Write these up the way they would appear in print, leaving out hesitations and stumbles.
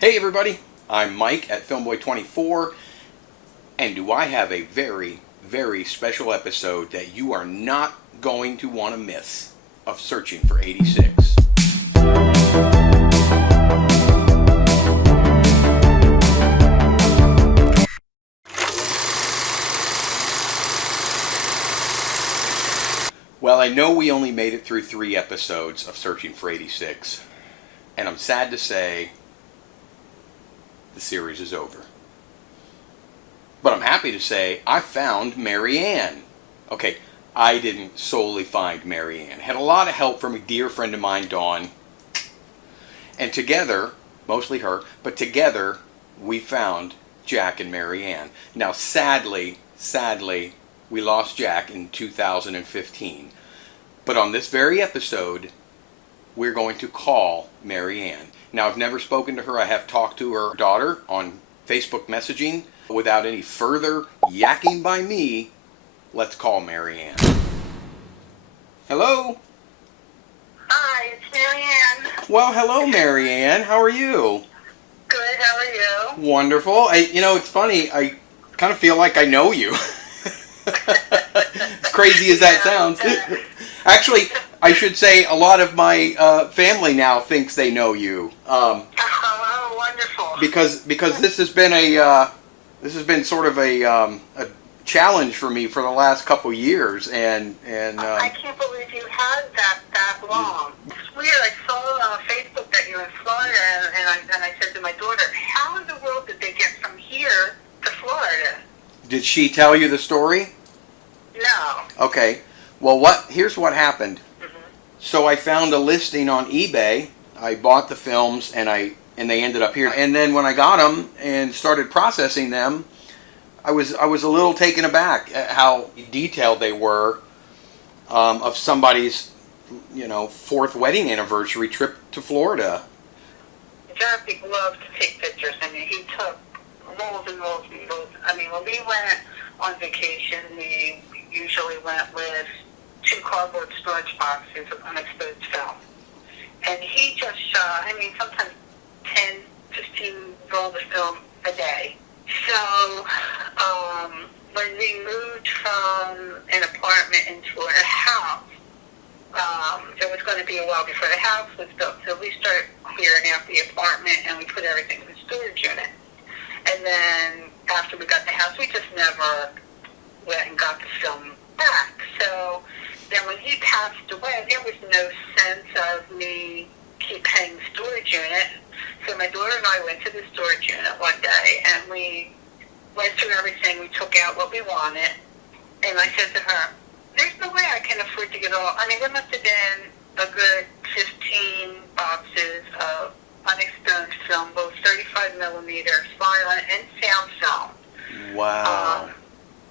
Hey everybody, I'm Mike at Filmboy24, and do I have a very, very special episode that you are not going to want to miss of Searching for 86. Well, I know we only made it through 3 episodes of Searching for 86, and I'm sad to say the series is over. But I'm happy to say I found Mary Ann. Okay, I didn't solely find Mary Ann. Had a lot of help from a dear friend of mine, Dawn. And together, mostly her, but together we found Jack and Mary Ann. Now, sadly, we lost Jack in 2015. But on this very episode, we're going to call Mary Ann. Now, I've never spoken to her. I have talked to her daughter on Facebook messaging. Without any further yakking by me, let's call Mary Ann. Hello? Hi, it's Mary Ann. Well, hello, Mary Ann. How are you? Good, how are you? Wonderful. It's funny. I kind of feel like I know you. As crazy as that sounds. Actually, I should say a lot of my family now thinks they know you. Oh, wonderful. Because this has been sort of a challenge for me for the last couple years, and I can't believe you had that long. It's weird. I saw on Facebook that you're in Florida, and I said to my daughter, how in the world did they get from here to Florida? Did she tell you the story? No. Okay. Well, here's what happened. Mm-hmm. So I found a listing on eBay. I bought the films, and they ended up here. And then when I got them and started processing them, I was a little taken aback at how detailed they were of somebody's, fourth wedding anniversary trip to Florida. Jeffy loved to take pictures. I mean, he took rolls and rolls and rolls. I mean, when we went on vacation, we usually went with 2 cardboard storage boxes of unexposed film. And he just shot, sometimes 10, 15 rolls of film a day. So, when we moved from an apartment into a house, it was going to be a while before the house was built. So we started clearing out the apartment and we put everything in the storage unit. And then after we got the house, we just never went and got the film back. So then when he passed away, there was no sense of me keep paying the storage unit. So my daughter and I went to the storage unit one day, and we went through everything. We took out what we wanted, and I said to her, there's no way I can afford to get all... there must have been a good 15 boxes of unexposed film, both 35 millimeter, silent, and sound film. Wow.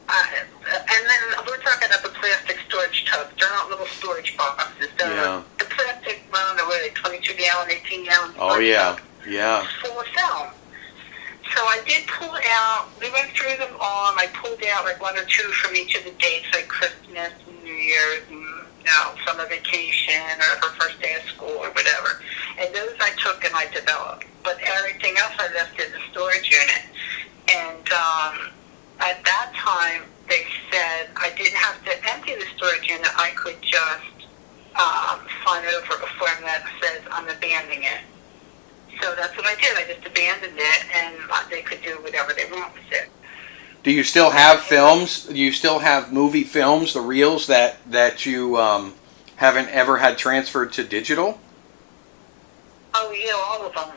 And then we're talking about the plastic storage tubs. They're not little storage boxes. They're the plastic, I don't know, what are they, 22-gallon, 18-gallon? Oh, yeah. Yeah. Full of film. So I did pull out, we went through them all, and I pulled out like 1 or 2 from each of the dates, like Christmas and New Year's and, summer vacation or her first day of school or whatever. And those I took and I developed. But everything else I left in the storage unit. And at that time, they said I didn't have to empty the storage unit. I could just sign over a form that says I'm abandoning it. So that's what I did. I just abandoned it, and they could do whatever they want with it. Do you still have films? Do you still have movie films, the reels that you haven't ever had transferred to digital? Oh, yeah, all of them.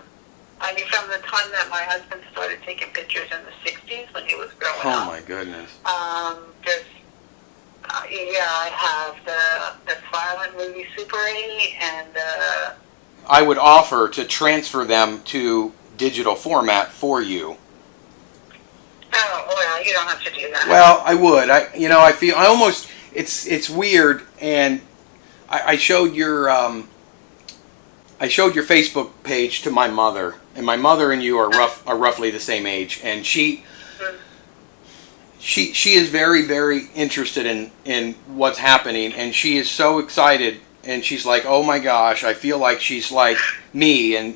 From the time that my husband started taking pictures in the 60s when he was growing up. Oh, my goodness. I have the silent movie Super 8 and I would offer to transfer them to digital format for you. Oh, well, you don't have to do that. Well, I would. I feel it's weird, and I showed your Facebook page to my mother, and my mother and you are roughly the same age, and she is very, very interested in what's happening, and she is so excited, and she's like, oh my gosh, I feel like she's like me, and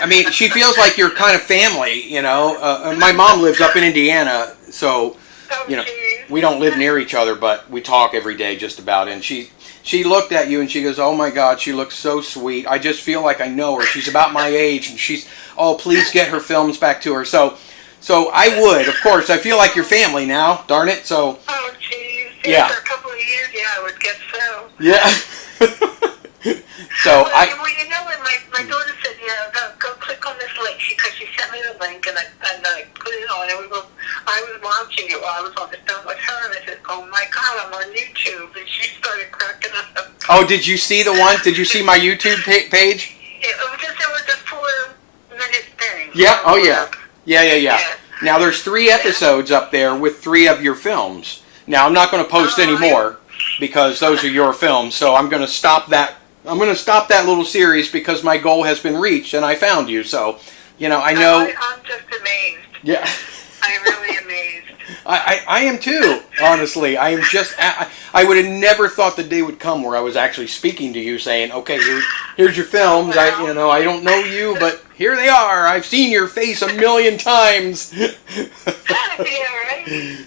I mean, she feels like you're kind of family, you know. My mom lives up in Indiana, so, Oh, you know, geez. we don't live near each other, but we talk every day just about. And she looked at you and she goes, "Oh my God, she looks so sweet. I just feel like I know her. She's about my age, and oh, please get her films back to her." So I would, of course. I feel like your family now. Darn it. So Oh, geez. yeah, For a couple of years, yeah, I would guess so. yeah. So Well, I. you know what? My daughter said, yeah, go click on this link. Because she sent me the link, and I put it on, and I was watching it while I was on the phone with her, and I said, oh my God, I'm on YouTube. And she started cracking up. Oh, did you see the one? Did you see my YouTube page? It was a 4-minute thing. Yeah. Oh, yeah. Yeah. Yeah. Now there's 3 episodes up there with 3 of your films. Now I'm not going to post any more because those are your films. So I'm going to stop that. I'm going to stop that little series because my goal has been reached and I found you. So, you know, I know. I'm just amazed. Yeah. I'm really amazed. I am too, honestly. I am just, I would have never thought the day would come where I was actually speaking to you saying, okay, here's your films. Well. I don't know you, but here they are. I've seen your face a million times. Yeah, right?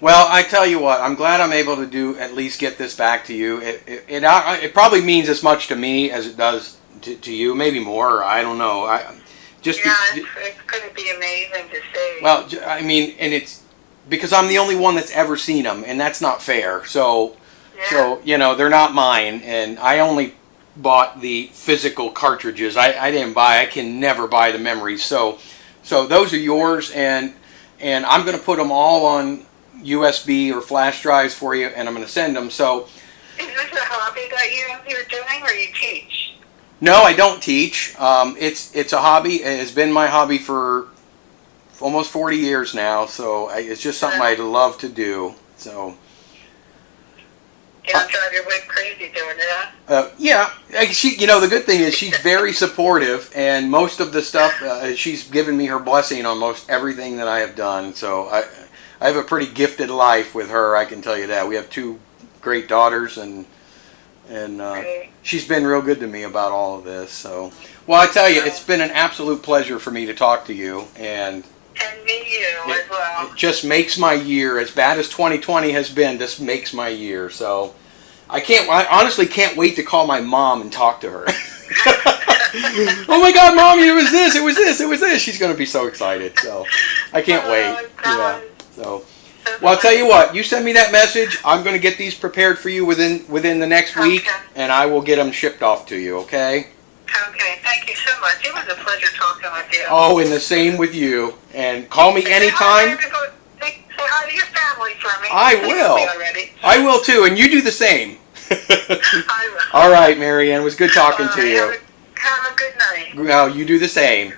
Well, I tell you what, I'm glad I'm able to at least get this back to you. It probably means as much to me as it does to you, maybe more. I don't know. It's going to be amazing to see. Well, I mean, and it's because I'm the only one that's ever seen them, and that's not fair. So you know, they're not mine, and I only bought the physical cartridges. I can never buy the memories. So those are yours, and I'm going to put them all on USB or flash drives for you, and I'm going to send them. So, is this a hobby that you're doing, or you teach? No, I don't teach. It's a hobby. It has been my hobby for almost 40 years now. So it's just something I love to do. So. You don't drive your wife crazy doing it, Yeah, you know, the good thing is she's very supportive, and most of the stuff she's given me her blessing on most everything that I have done. So I have a pretty gifted life with her. I can tell you that. We have 2 great daughters, and she's been real good to me about all of this. So, well, I tell you, it's been an absolute pleasure for me to talk to you, and me as well. It just makes my year. As bad as 2020 has been, this makes my year. So, I honestly can't wait to call my mom and talk to her. Oh my God, Mom, it was this. She's going to be so excited. So, I can't wait. Yeah. So. Well, I'll tell you what. You send me that message. I'm going to get these prepared for you within the next week, and I will get them shipped off to you. Okay? Okay. Thank you so much. It was a pleasure talking with you. Oh, and the same with you. And call me anytime. Say hi to your family for me. I will. I will too, and you do the same. I will. All right, Marianne. It was good talking to you. Have a good night. Well, you do the same.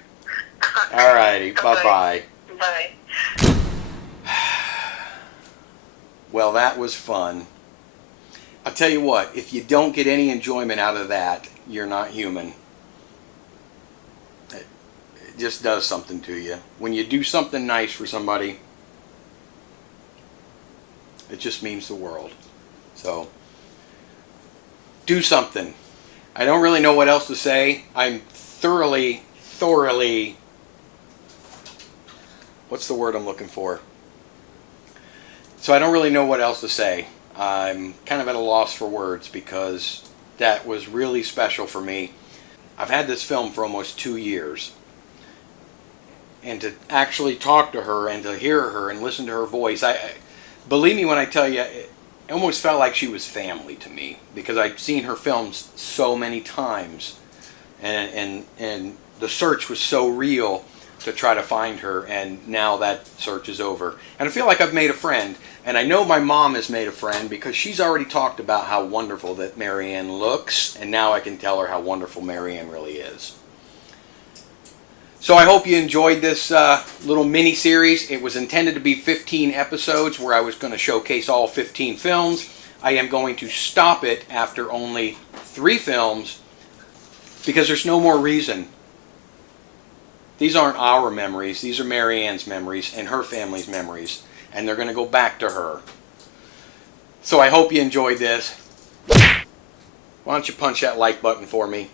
All righty. Bye-bye. Bye. Well, that was fun. I'll tell you what, if you don't get any enjoyment out of that, you're not human. It just does something to you. When you do something nice for somebody, it just means the world. So, do something. I don't really know what else to say. I'm thoroughly, what's the word I'm looking for? So I don't really know what else to say. I'm kind of at a loss for words because that was really special for me. I've had this film for almost 2 years. And to actually talk to her and to hear her and listen to her voice, believe me when I tell you, it almost felt like she was family to me because I'd seen her films so many times. And the search was so real to try to find her, and now that search is over. And I feel like I've made a friend, and I know my mom has made a friend because she's already talked about how wonderful that Marianne looks, and now I can tell her how wonderful Marianne really is. So I hope you enjoyed this little mini-series. It was intended to be 15 episodes where I was going to showcase all 15 films. I am going to stop it after only 3 films because there's no more reason. These aren't our memories. These are Marianne's memories and her family's memories. And they're going to go back to her. So I hope you enjoyed this. Why don't you punch that like button for me?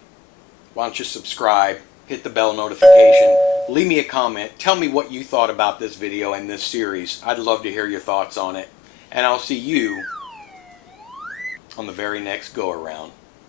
Why don't you subscribe? hit the bell notification, leave me a comment, tell me what you thought about this video and this series. I'd love to hear your thoughts on it. And I'll see you on the very next go around.